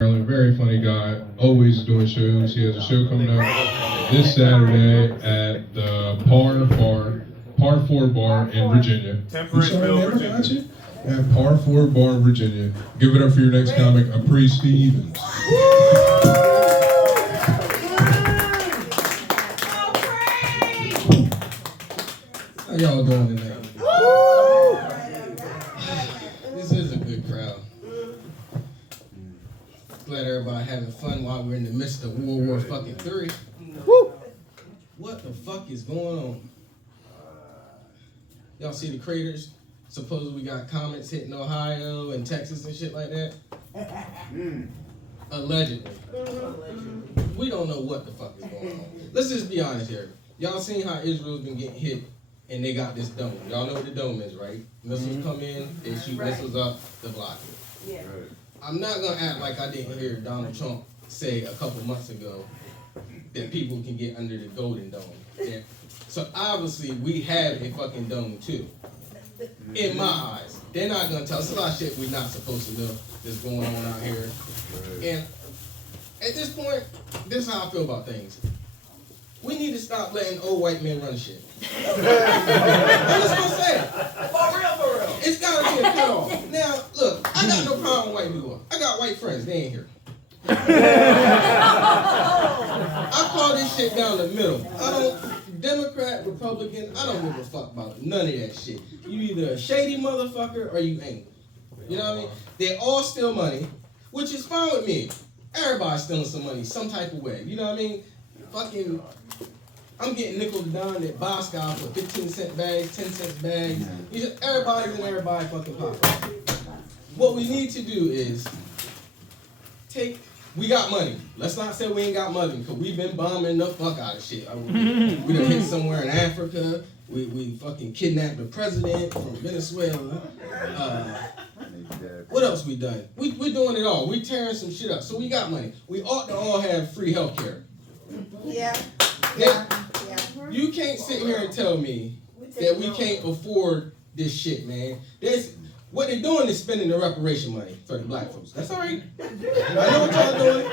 Maryland, very funny guy, always doing shows. He has a show coming up this Saturday at the Par 4 Bar in Virginia. Temperance-ville, Virginia. Got you? At Par 4 Bar in Virginia. Give it up for your next comic, Apri Stevens. How y'all doing tonight? This is a good crowd. Glad everybody having fun while we're in the midst of World War fucking 3. What the fuck is going on? Y'all see the craters? Supposedly we got comets hitting Ohio and Texas and shit like that. Allegedly. We don't know what the fuck is going on. Let's just be honest here. Y'all seen how Israel's been getting hit and they got this dome. Y'all know what the dome is, right? Missiles come in, they shoot missiles up to block it. Yeah. I'm not gonna act like I didn't hear Donald Trump say a couple months ago that people can get under the Golden Dome. Yeah. So obviously we have a fucking dome too. In my eyes. They're not gonna tell us a lot of shit we're not supposed to know that's going on out here. And at this point, this is how I feel about things. We need to stop letting old white men run shit. I'm just gonna say it. For real. It's gotta be a cutoff. Now, look, I got no problem with white people. I got white friends, they ain't here. I call this shit down the middle. I don't, Democrat, Republican, I don't give a fuck about none of that shit. You either a shady motherfucker or you ain't. You know what I mean? They all steal money, which is fine with me. Everybody's stealing some money, some type of way. You know what I mean? Fucking, I'm getting nickel to dime at Bosco for 15-cent bags, 10-cent bags. Everybody's in everybody's fucking pocket. What we need to do is we got money. Let's not say we ain't got money, because we've been bombing the fuck out of shit. We done hit somewhere in Africa. We fucking kidnapped the president from Venezuela. What else we done? We doing it all. We tearing some shit up. So we got money. We ought to all have free health care. Yeah. You can't sit here and tell me that we can't afford this shit, man. What they're doing is spending the reparation money for the black folks. That's all right. I know what y'all doing.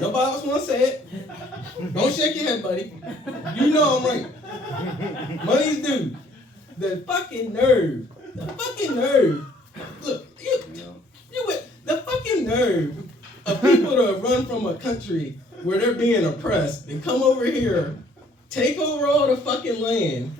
Nobody else want to say it. Don't shake your head, buddy. You know I'm right. Money's due. The fucking nerve. Look, the fucking nerve of people to run from a country where they're being oppressed and come over here, take over all the fucking land,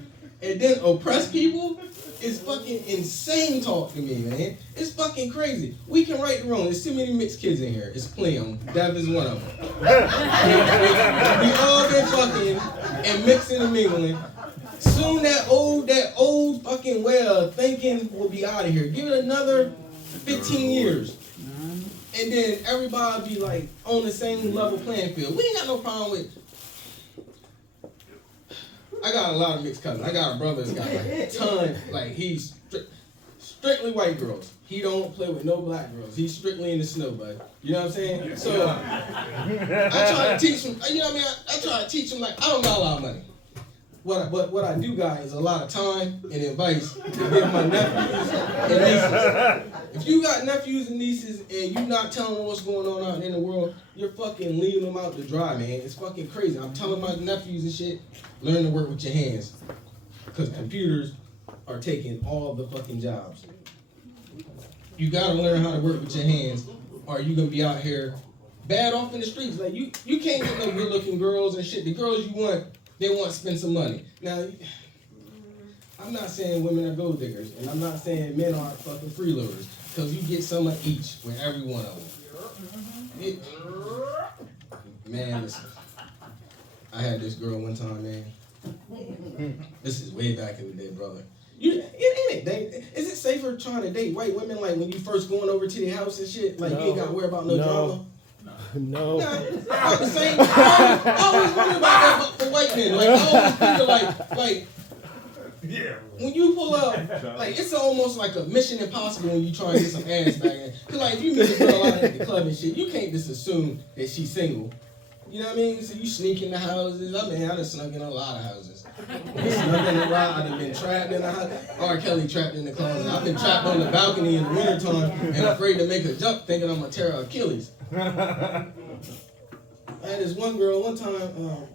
and then oppress people is fucking insane talk to me, man. It's fucking crazy. We can right the wrong. There's too many mixed kids in here. It's plenty of them. Dev is one of them. We all been fucking and mixing and mingling. Soon that old fucking way of thinking will be out of here. Give it another 15 years. And then everybody be like on the same level playing field. We ain't got no problem with. I got a lot of mixed cousins. I got a brother that's got like a ton. Like he's strictly white girls. He don't play with no black girls. He's strictly in the snow, bud. You know what I'm saying? So I try to teach him. You know what I mean? I try to teach him like I don't got a lot of money. What I do got is a lot of time and advice to give my nephews and nieces. If you got nephews and nieces and you not telling them what's going on out in the world, you're fucking leaving them out to dry, man. It's fucking crazy. I'm telling my nephews and shit, learn to work with your hands. Because computers are taking all the fucking jobs. You gotta learn how to work with your hands or you gonna be out here bad off in the streets. Like you can't get no good looking girls and shit. The girls you want, they want to spend some money. Now, I'm not saying women are gold diggers, and I'm not saying men are fucking freeloaders, because you get some of each with every one of them. Man, listen. I had this girl one time, man. This is way back in the day, brother. Is it safer trying to date white women, like when you first going over to their house and shit? Like, you ain't got to worry about no drama? No. Nah, the same. I always wonder about that for white men. Like, I always figure like, Yeah. when you pull up, like, it's almost like a Mission Impossible when you try and get some ass back in. Cause like, if you meet a girl out at the club and shit, you can't just assume that she's single. You know what I mean? So you sneak in the houses. I done snuck in a lot of houses. I snuck in a lot. I done been trapped in the house. R. Kelly trapped in the closet. I've been trapped on the balcony in the wintertime and afraid to make a jump thinking I'm gonna tear Achilles. I had this one girl one time.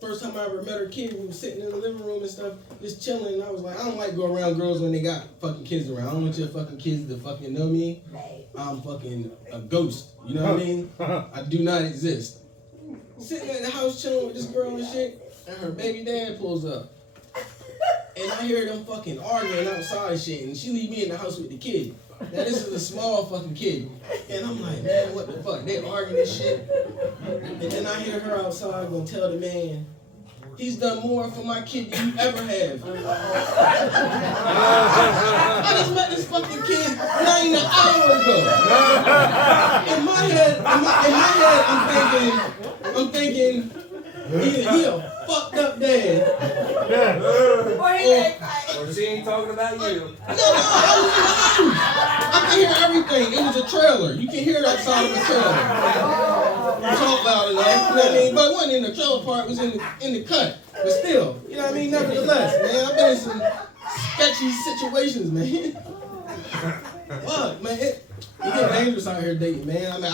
First time I ever met her kid, we was sitting in the living room and stuff, just chilling. And I was like, I don't like go around girls when they got fucking kids around. I don't want your fucking kids to fucking know me. I'm fucking a ghost. You know what I mean? I do not exist. Sitting in the house chilling with this girl and shit, and her baby dad pulls up. And I hear them fucking arguing outside and shit, and she leave me in the house with the kid. Now this is a small fucking kid. And I'm like, man, what the fuck? They arguing this shit. And then I hear her outside gonna tell the man, he's done more for my kid than you ever have. I just met this fucking kid not even an hour ago. In my head, I'm thinking, he a fucked up dad. Or she ain't talking about you. No, I was in the house. I can hear everything. It was a trailer. You can hear it outside of the trailer. Talk loud enough, you know what I mean? But it wasn't in the trailer part, it was in the cut. But still, you know what I mean? Nevertheless, man, I've been in some sketchy situations, man. Fuck, man. It get dangerous out here dating, man. I mean,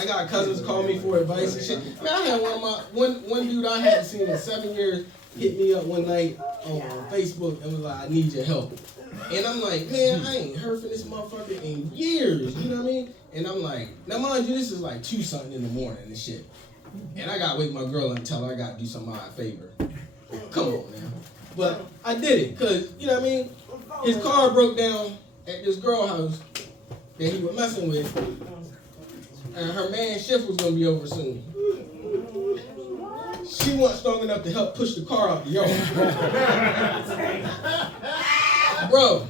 I got cousins call me for advice and shit. Man, I had one dude I hadn't seen in 7 years hit me up one night on Facebook and was like, I need your help. And I'm like, man, I ain't heard from this motherfucker in years, you know what I mean? And I'm like, now mind you, this is like 2-something in the morning and shit. And I gotta wake my girl up and tell her I gotta do something out of favor. Come on now. But I did it, cause, you know what I mean? His car broke down at this girl house that he was messing with. And her man's shift was gonna be over soon. She wasn't strong enough to help push the car out the yard. Bro,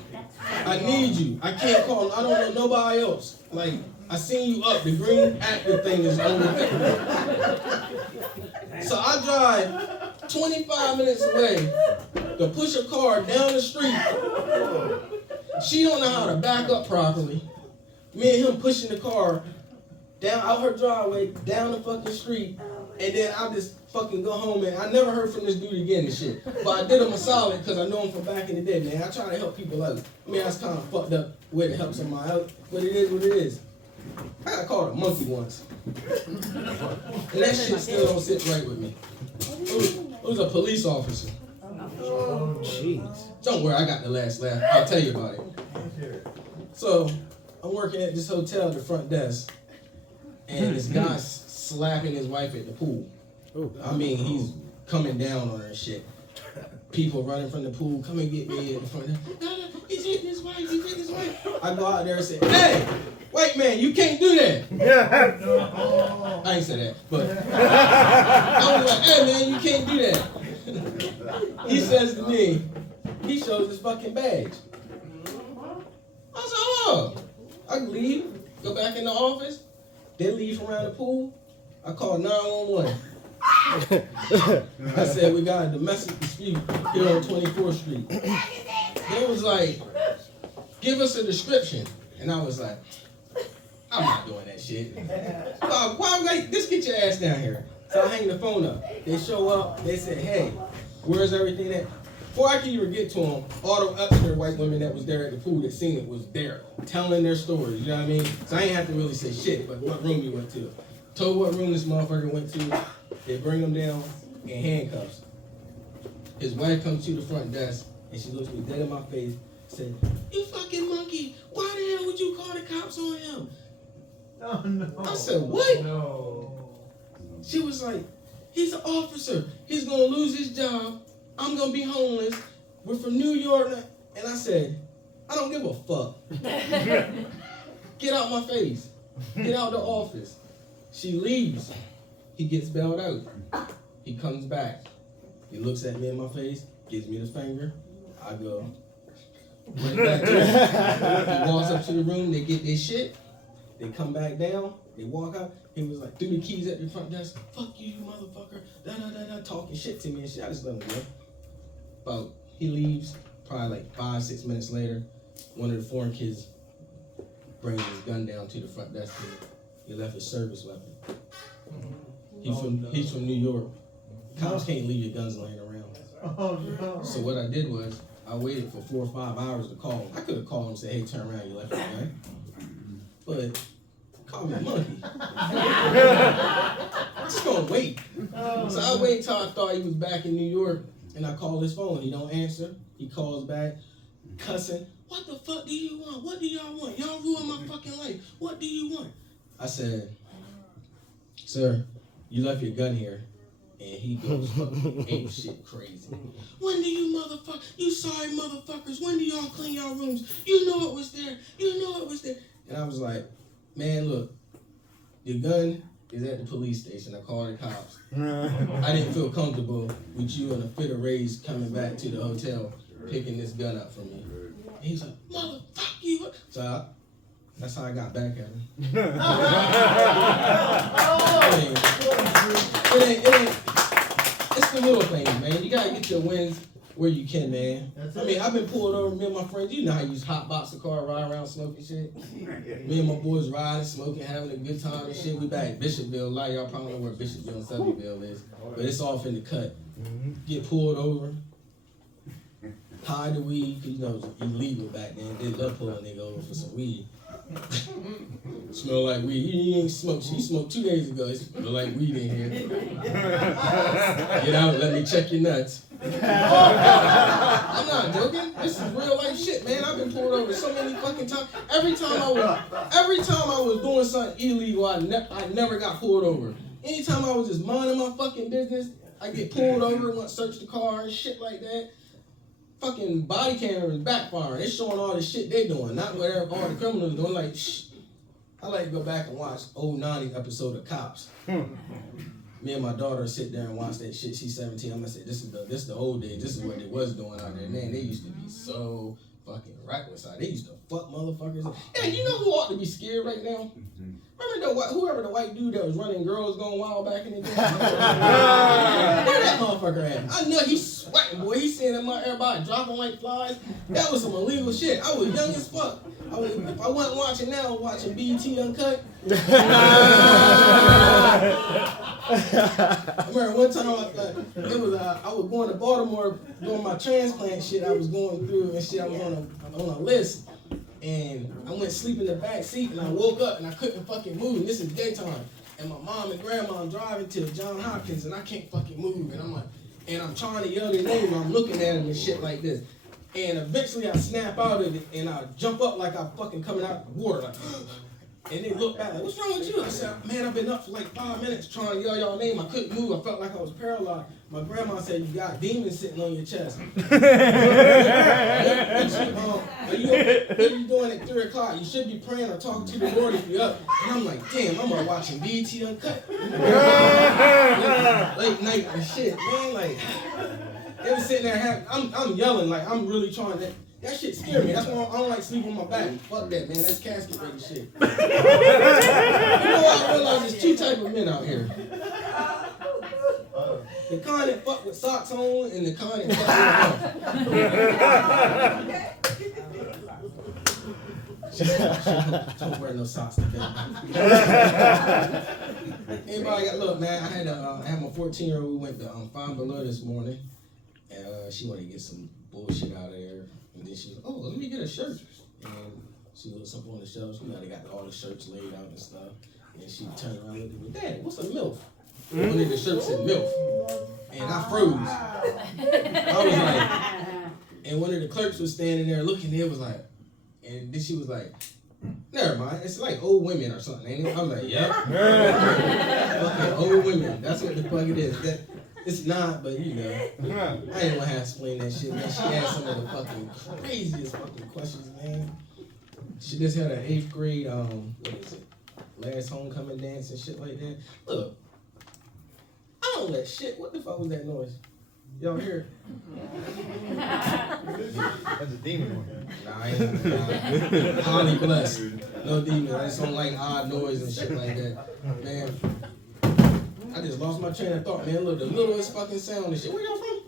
I need you. I can't call. I don't know nobody else. Like, I seen you up. The green active thing is on the So I drive 25 minutes away to push a car down the street. She don't know how to back up properly. Me and him pushing the car down out her driveway, down the fucking street, and then I just fucking go home, and I never heard from this dude again and shit. But I did him a solid because I know him from back in the day, man. I try to help people out. I mean, I was kind of fucked up way to help somebody out, but it is what it is. I got called a monkey once. And that shit still don't sit right with me. It was a police officer. Oh, jeez. Don't worry, I got the last laugh. I'll tell you about it. So, I'm working at this hotel at the front desk, and this guy's slapping his wife at the pool. I mean, he's coming down on her and shit. People running from the pool, come and get me at the front desk. No, he's hitting his wife, he's hitting his wife. I go out there and say, hey, white man, you can't do that. I ain't say that, but I was like, hey man, you can't do that. He says to me, he shows his fucking badge. I said, oh, I can leave, go back in the office. They leave from around the pool. I called 911. I said, we got a domestic dispute here on 24th Street. They was like, give us a description. And I was like, I'm not doing that shit. Why, just get your ass down here. So I hang the phone up. They show up, they said, hey, where's everything at? Before I can even get to them, all the other white women that was there at the pool that seen it was there, telling their stories, you know what I mean? So I ain't have to really say shit, but what room you went to. Told what room this motherfucker went to. They bring him down in handcuffs. His wife comes to the front desk, and she looks me dead in my face, said, you fucking monkey, why the hell would you call the cops on him? Oh, no. I said, what? No. She was like, he's an officer. He's going to lose his job. I'm going to be homeless. We're from New York. And I said, I don't give a fuck. Get out my face. Get out the office. She leaves. He gets bailed out. He comes back. He looks at me in my face, gives me the finger. I go, right back to him. He walks up to the room. They get their shit. They come back down. They walk out. He was like, threw the keys at the front desk. Fuck you, you motherfucker. Da-da-da-da, talking shit to me and shit. I just let him go. About, he leaves, probably like 5-6 minutes later, one of the foreign kids brings his gun down to the front desk. He left his service weapon. He's from New York. Cops can't leave your guns laying around. Oh, no. So what I did was, I waited for 4 or 5 hours to call him. I could have called him and said, hey, turn around, you left your gun. but call me a monkey. I'm just gonna wait. So I wait until I thought he was back in New York, and I call his phone. He don't answer. He calls back, cussing. What the fuck do you want? What do y'all want? Y'all ruin my fucking life. What do you want? I said, sir, you left your gun here. And he goes fucking ape shit crazy. When do you you sorry motherfuckers, when do y'all clean y'all rooms? You know it was there. You know it was there. And I was like, man, look, your gun is at the police station. I called the cops. I didn't feel comfortable with you in a fit of rage coming back to the hotel, picking this gun up from me. And he's like, motherfuck you. So that's how I got back at him. It ain't, it's the little things, man. You gotta get your wins where you can, man. I mean, I've been pulled over, me and my friends, you know how you just hot box the car, ride around smoking shit. Me and my boys riding, smoking, having a good time and shit. We back at Bishopville. A lot of y'all probably know where Bishopville and Subbyville is, but it's off in the cut. Get pulled over, hide the weed, cause you know it was illegal back then. They love pulling a nigga over for some weed. Smell like weed. You ain't smoked. She smoked 2 days ago. It smell like weed in here. Get out. Let me check your nuts. I'm not joking. This is real life shit, man. I've been pulled over so many fucking times. Every time I was doing something illegal, I never got pulled over. Anytime I was just minding my fucking business, I get pulled over, want to search the car and shit like that. Fucking body cameras backfiring. It's showing all the shit they doing, not whatever all the criminals doing. Like, shh. I like to go back and watch old 90s episode of Cops. Me and my daughter sit there and watch that shit. She's 17. I'm gonna say this is the old days. This is what they was doing out there. Man, they used to be so fucking reckless out there. They used to fuck motherfuckers. Yeah, you know who ought to be scared right now? Remember whoever the white dude that was running Girls Gone Wild back in the day? Where that motherfucker at? I know he's sweating, boy. He's seeing everybody dropping like flies. That was some illegal shit. I was young as fuck. If I wasn't watching now, I was watching BET Uncut. I remember one time I was going to Baltimore doing my transplant shit. I was going through and shit. I was on a list. And I went to sleep in the back seat, and I woke up, and I couldn't fucking move. And this is daytime. And my mom and grandma driving to Johns Hopkins, and I can't fucking move. And I'm like, and I'm trying to yell their name, and I'm looking at them and shit like this. And eventually I snap out of it, and I jump up like I'm fucking coming out of the water. Like, and they look back like, what's wrong with you? I said, man, I've been up for like 5 minutes trying to yell y'all name. I couldn't move. I felt like I was paralyzed. My grandma said, you got demons sitting on your chest. What are you doing at 3 o'clock? You should be praying or talking to the Lord if you're up. And I'm like, damn, I'm watching BET Uncut. Late night and shit, man. Like, they was sitting there, I'm yelling, like, I'm really trying to. That shit scared me. That's why I don't like sleeping on my back. Fuck that, man. That's casket ready shit. You know what I realized? There's 2 types of men out here. The kind that fuck with socks on and the kind that fuck with don't wear no socks today. Anybody got, look, man, I had my 14-year-old, we went to Five Below this morning, and she wanted to get some bullshit out of there. And then she was like, oh, let me get a shirt. And she looks up on the shelves. You know, they got all the shirts laid out and stuff. And she turned around and looked at me, Dad, what's a MILF? One of the shirts said MILF. And I froze. I was like, and one of the clerks was standing there looking there, was like, and then she was like, never mind, it's like old women or something, ain't it? I was like, yep. Fucking old women. That's what the fuck it is. It's not, but you know. I didn't want to have to explain that shit, man. She asked some of the fucking craziest fucking questions, man. She just had an 8th grade, what is it? Last homecoming dance and shit like that. Look, I don't let shit. What the fuck was that noise? Y'all hear it? That's a demon one. Nah, I ain't. Highly blessed. No demon. I just don't like odd noise and shit like that. Man, I just lost my train of thought, man. Look, the littlest fucking sound and shit. Where y'all from?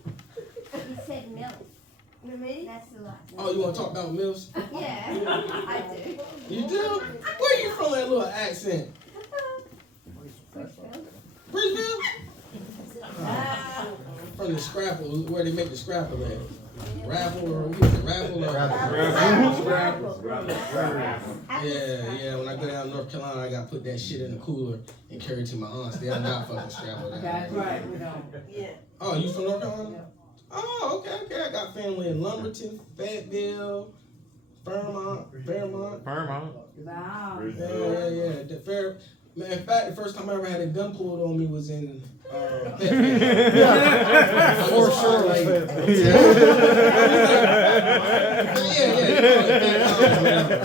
You said milk. That's the last one. Oh, you want to talk about MILFs? Yeah, I do. You do? Where you from, that little accent? Bridgeville? From the Scrapple, where they make the Scrapple at. Raffle or what is it? Raffle or yeah. When I go down to North Carolina, I gotta put that shit in the cooler and carry it to my aunts. They're not fucking Scrabble down That's there. right, we don't. Yeah. Oh, you from North Carolina? Oh, okay. I got family in Lumberton, Fayetteville, Fairmont. Wow. Yeah. The fair. Man, in fact, the first time I ever had a gun pulled on me was in Fayetteville. For sure. Like,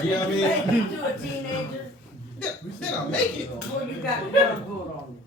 you know what I mean? Take you to a teenager. Did I make it? Well, you got the gun pulled on you.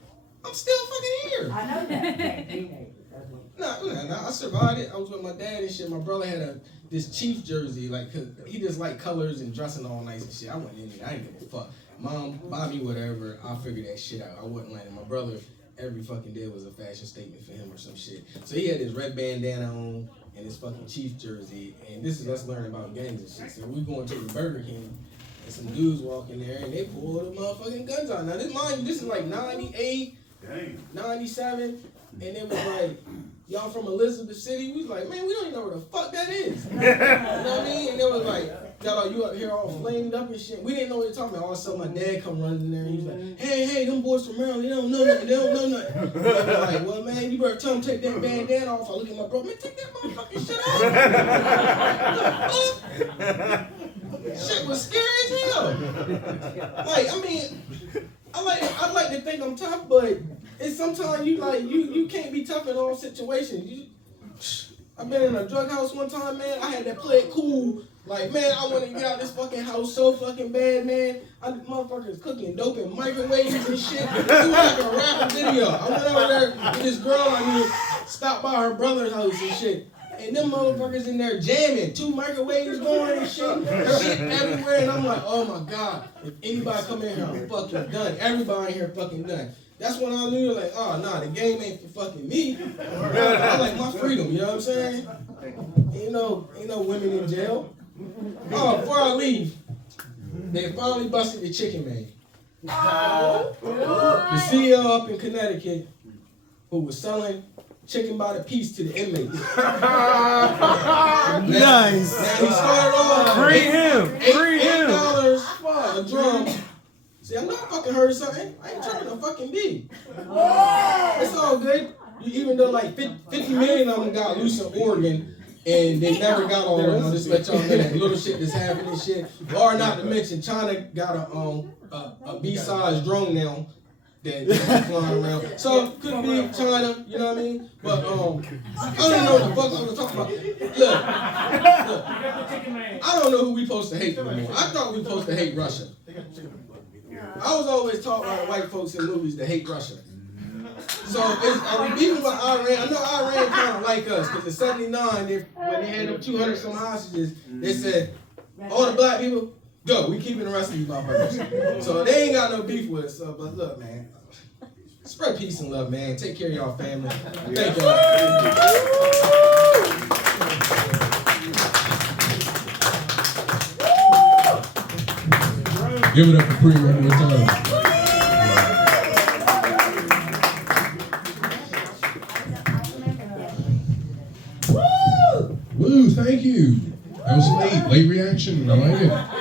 I'm still fucking here. I know that. Teenager. That's what. No, I survived it. I was with my dad and shit. My brother had this Chiefs jersey, like, cause he just liked colors and dressing all nice and shit. I wasn't in it. I didn't give a fuck. Mom, buy me whatever. I'll figure that shit out. I wasn't letting my brother. Every fucking day was a fashion statement for him or some shit. So he had this red bandana on and his fucking Chiefs jersey. And this is us learning about gangs and shit. So we going to the Burger King and some dudes walk in there and they pull the motherfucking guns out. Now this, mind you, this is like 98, 97, and it was like, y'all from Elizabeth City? We was like, man, we don't even know where the fuck that is. You know what I mean? And it was like, you up here all flamed up and shit. We didn't know what they were talking about. All of a sudden, my dad come running in there and he's like, hey, them boys from Maryland, they don't know nothing. And I was like, well, man, you better tell them to take that bandana off. I look at my brother, man, take that motherfucking shit off. Shit was scary as hell. Like, I mean, I like to think I'm tough, but it's sometimes you can't be tough in all situations. I've been in a drug house one time, man. I had to play it cool. Like, man, I want to get out this fucking house so fucking bad, man. Motherfuckers cooking dope in microwaves and shit. It was like a rap video. I went over there with this girl I knew, stopped by her brother's house and shit. And them motherfuckers in there jamming, 2 microwaves going and shit everywhere. And I'm like, oh my God, if anybody come in here, I'm fucking done. Everybody in here fucking done. That's when I knew, like, oh, nah, the game ain't for fucking me. I like my freedom, you know what I'm saying? Ain't no women in jail. Oh, before I leave, they finally busted the chicken man. The CEO up in Connecticut who was selling chicken by the piece to the inmates. Nice. Now he started off Free him. $8 a drum. See, I know I fucking heard something. I ain't trying to fucking be. It's all good. Even though like 50 million of them got loose in Oregon and they never got all of them. I'll just let y'all know that little shit that's happening and shit. Or not to mention, China got a B-size drone now that's flying around. So could be China, you know what I mean? But I don't even know what the fuck I was talking about. Look, I don't know who we supposed to hate anymore. I thought we supposed to hate Russia. I was always taught by the white folks in movies to hate Russia. So even with Iran, I know Iran kind of like us because in '79, when they had them 200 some hostages, they said, all the black people, go, we keeping the rest of these motherfuckers. So they ain't got no beef with us. So, but look, man, spread peace and love, man. Take care of y'all family. Thank y'all. Give it up for Pre one more time.